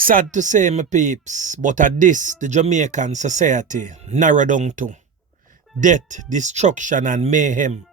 Sad to say, my peeps, but at this, the Jamaican society narrowed down to death, destruction, and mayhem.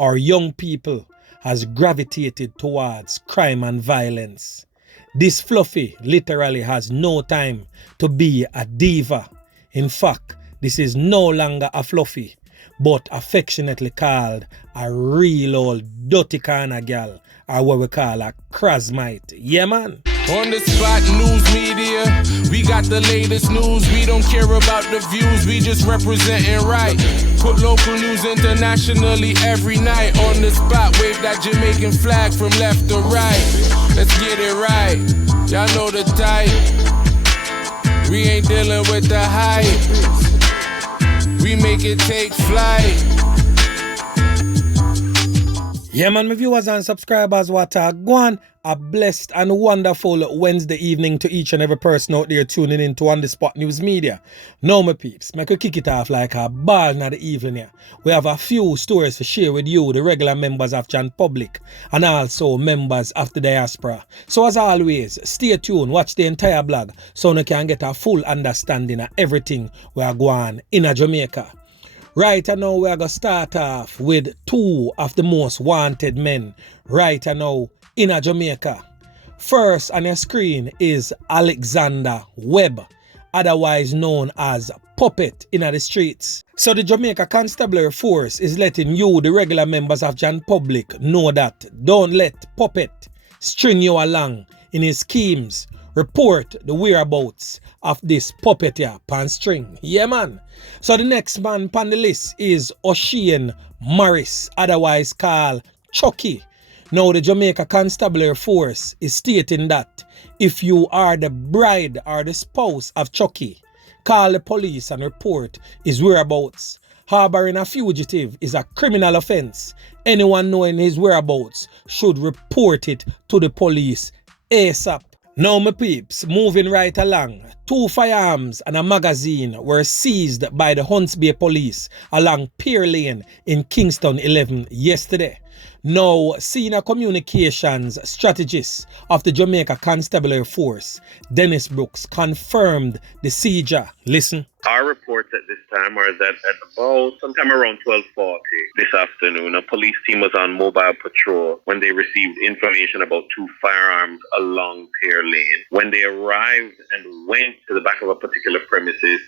Our young people has gravitated towards crime and violence. This fluffy literally has no time to be a diva. In fact, this is no longer a fluffy, but affectionately called a real old dirty kind of gal, or what we call a crasmite. Yeah, man. On the spot, news media, we got the latest news. We don't care about the views, we just representing right. Put local news internationally every night. On the spot, wave that Jamaican flag from left to right. Let's get it right, y'all know the type. We ain't dealing with the hype, we make it take flight. Yeah, man, my viewers and subscribers, what a go on. A blessed and wonderful Wednesday evening to each and every person out there tuning in to On The Spot News Media. Now, my peeps, make we kick it off like a ball in the evening here. We have a few stories to share with you, the regular members of Jan Public, and also members of the diaspora. So as always, stay tuned, watch the entire blog, so you can get a full understanding of everything we are going in Jamaica. Right now, we're going to start off with two of the most wanted men right now in Jamaica. First on your screen is Alexander Webb, otherwise known as Puppet in the streets. So the Jamaica Constabulary Force is letting you, the regular members of Jan Public, know that don't let Puppet string you along in his schemes. Report the whereabouts of this puppet here, pan string. Yeah, man. So the next man on the list is O'Shane Morris, otherwise called Chucky. Now the Jamaica Constabulary Force is stating that if you are the bride or the spouse of Chucky, call the police and report his whereabouts. Harboring a fugitive is a criminal offense. Anyone knowing his whereabouts should report it to the police ASAP. Now, my peeps, moving right along, 2 firearms and a magazine were seized by the Hunts Bay police along Pier Lane in Kingston 11 yesterday. Now, senior communications strategist of the Jamaica Constabulary Force, Dennis Brooks, confirmed the seizure. Listen. Our reports at this time are that at about sometime around 12:40 this afternoon, a police team was on mobile patrol when they received information about 2 firearms along Pier Lane. When they arrived and went to the back of a particular premises,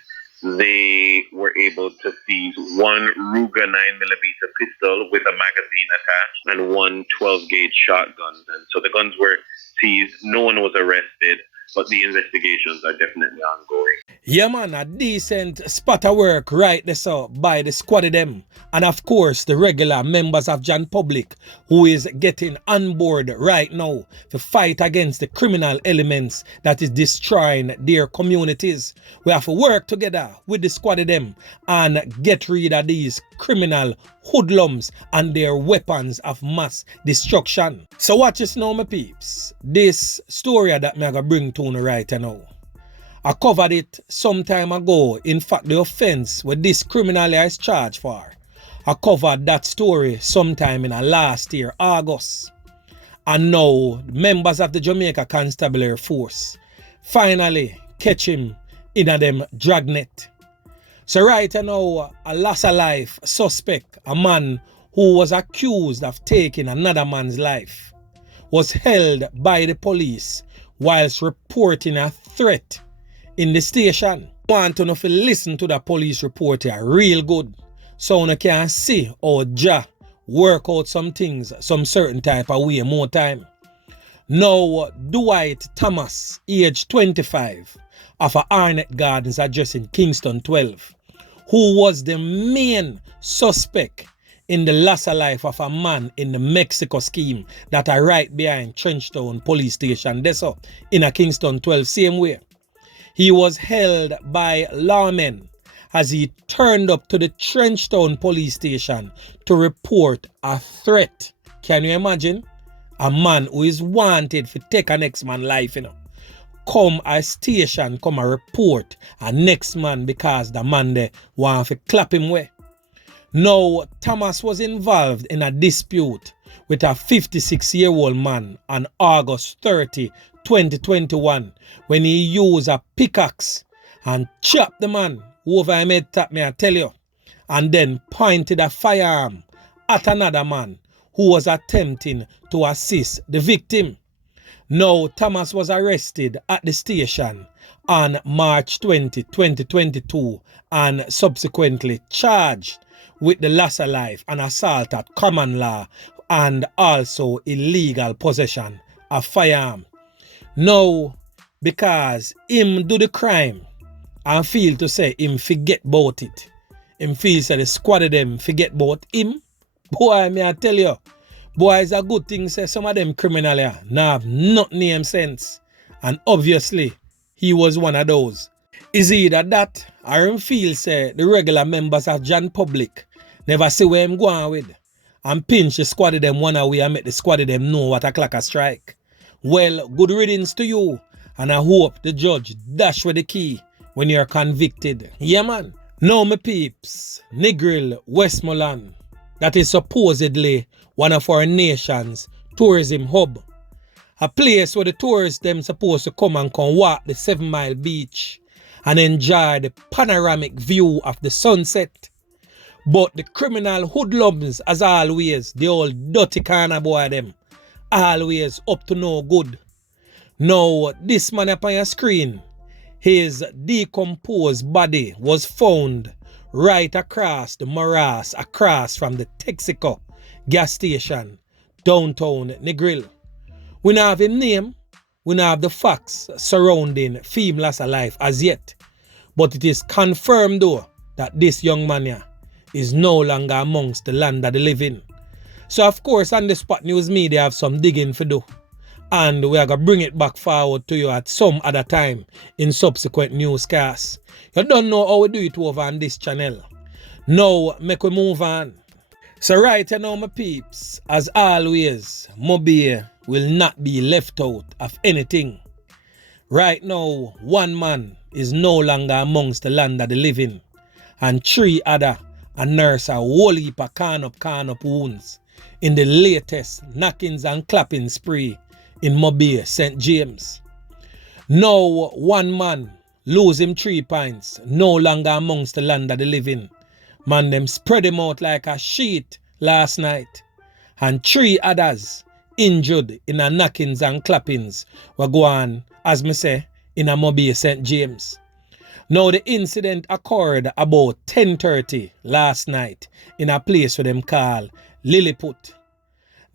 they were able to seize 1 Ruger 9mm pistol with a magazine attached and 1 12-gauge shotgun. And so the guns were seized. No one was arrested, but the investigations are definitely ongoing. Yeah, man, a decent spot of work right there so by the squad of them. And of course, the regular members of Jan Public who is getting on board right now to fight against the criminal elements that is destroying their communities. We have to work together with the squad of them and get rid of these criminal hoodlums and their weapons of mass destruction. So watch this now, my peeps. This story that I'm going to bring to you right now. I covered it some time ago. In fact, the offense what this criminal is charged for, I covered that story sometime in last year, August. And now, members of the Jamaica Constabulary Force finally catch him in a them dragnet. So right now, a loss of life suspect, a man who was accused of taking another man's life, was held by the police whilst reporting a threat in the station. I want to know if you listen to the police report here real good, so you can see how Jah work out some things some certain type of way more time. Now, Dwight Thomas, age 25, of a Arnett Gardens address in Kingston 12, who was the main suspect in the loss of life of a man in the Mexico scheme that are right behind Trenchtown police station. That's up in a Kingston 12 same way. He was held by lawmen as he turned up to the Trenchtown police station to report a threat. Can you imagine? A man who is wanted to take a next man's life, come a station, come a report a next man because the man there want to clap him away. Now, Thomas was involved in a dispute with a 56-year-old man on August 30, 2021 when he used a pickaxe and chopped the man over him head top, me I tell you, and then pointed a firearm at another man who was attempting to assist the victim. Now, Thomas was arrested at the station on March 20, 2022 and subsequently charged with the loss of life and assault at common law and also illegal possession of firearm. Now, because him do the crime and feel to say him forget about it, him feel say the squad of them forget about him, boy, me I tell you, boy, it's a good thing say some of them criminal here now have not name sense, and obviously he was one of those. Is either that or him feel say the regular members of John Public never see where him going with and pinch the squad of them one away and make the squad of them know what a clock a strike. Well, good riddance to you, and I hope the judge dash with the key when you're convicted. Yeah, man. Now, my peeps, Negril, Westmoreland, that is supposedly one of our nation's tourism hub. A place where the tourists them supposed to come and walk the 7 Mile beach and enjoy the panoramic view of the sunset. But the criminal hoodlums, as always, the old dirty kind of boy them, always up to no good. Now, this man up on your screen, his decomposed body was found right across the morass, across from the Texaco gas station, downtown Negril. We don't have his name, we don't have the facts surrounding Fim loss of life as yet, but it is confirmed though that this young man here is no longer amongst the land of the living. So of course on the Spot News Media have some digging to do, and we are going to bring it back forward to you at some other time in subsequent newscasts. You don't know how we do it over on this channel. Now, make we move on. So right now, my peeps, as always, Mobay will not be left out of anything. Right now, one man is no longer amongst the land of the living, and 3 other are nurse a whole heap of can up wounds in the latest knockings and clapping spree in Mobay, St. James. Now, one man lose him 3 pints, no longer amongst the land of the living. Man, them spread him out like a sheet last night. And 3 others injured in a knockings and clappings were going, as me say, in a Mobay, St. James. Now, the incident occurred about 10:30 last night in a place where them call Lilliput.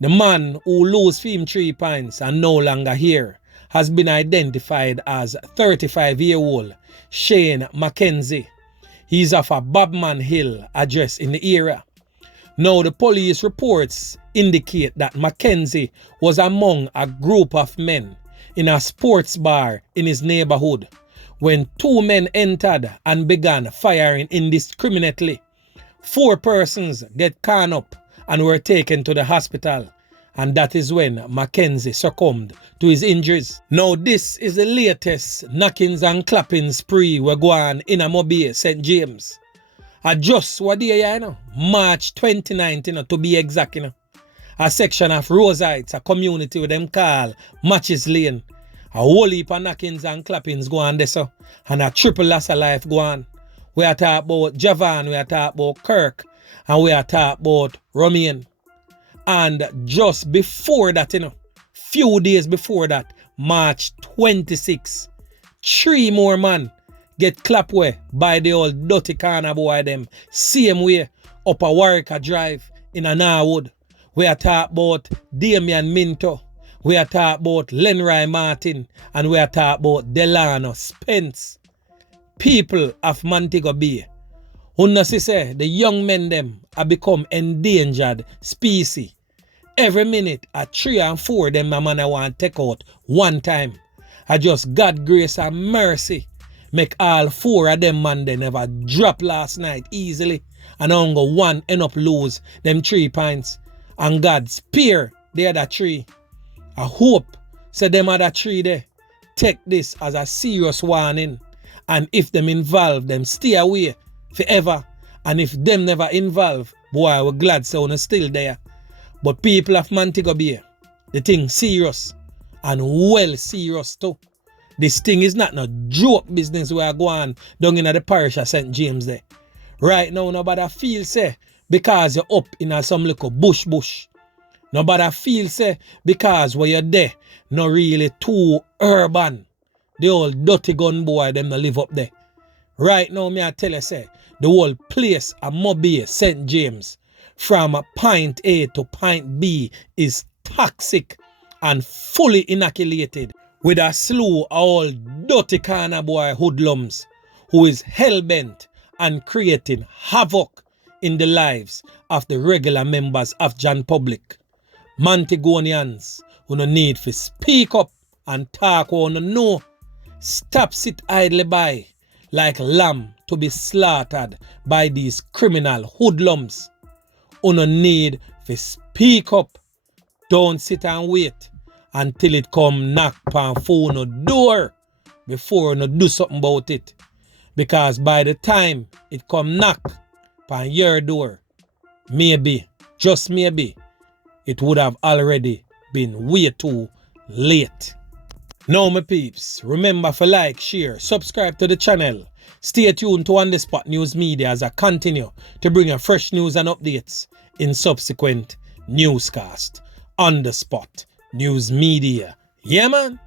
The man who lose him 3 pints and no longer here has been identified as 35-year-old Shane Mackenzie. He's of a Bobman Hill address in the area. Now, the police reports indicate that Mackenzie was among a group of men in a sports bar in his neighborhood when 2 men entered and began firing indiscriminately. 4 persons get caught up and were taken to the hospital, and that is when Mackenzie succumbed to his injuries. Now, this is the latest knockings and clapping spree we're going in a Mobay, St. James. Just what day, you know? March 2019, to be exact, you know. A section of Rose Heights, a community with them call Matches Lane. A whole heap of knockings and clappings go on there, so, and a triple loss of life go on. We are talking about Javan, we are talking about Kirk, and we are talking about Romain. And just before that, you know, few days before that, March 26, 3 more man get clapped away by the old dirty corner boy them, same way up a Warwick Drive in a Norwood. We are talking about Damian Minto, we are talking about Lenroy Martin, and we are talking about Delano Spence. People of Montego Bay, who say the young men them have become endangered species. Every minute, 3 and 4 them a man I want to take out one time. I just God grace and mercy make all 4 of them man they never drop last night easily, and only 1 end up lose them 3 pints. And God spare the other 3. I hope so them other 3 there take this as a serious warning, and if them involved, them stay away forever. And if them never involved, boy, we're glad so still there. But people of Montego Bay, the thing serious. and well serious too. This thing is not no joke business where I go on down in the parish of St. James there. Right now, nobody feel say because you're up in a some little bush. Nobody feel say because where you're there, not really too urban. The old dirty gun boy, them no live up there. Right now, me I tell you say, the whole place of Mobay, St. James, from point A to point B is toxic and fully inoculated with a slew of all dirty kind of boy hoodlums who is hell-bent and creating havoc in the lives of the regular members of John Public. Montegonians who no need to speak up and talk who no know. Stop sit idly by like lamb to be slaughtered by these criminal hoodlums. Who no need to speak up. Don't sit and wait until it come knock on phone door before you do something about it. Because by the time it come knock on your door, maybe, just maybe, it would have already been way too late. Now my peeps, remember to like, share, subscribe to the channel. Stay tuned to On The Spot News Media as I continue to bring you fresh news and updates in subsequent newscast. On The Spot News Media. Yeah man.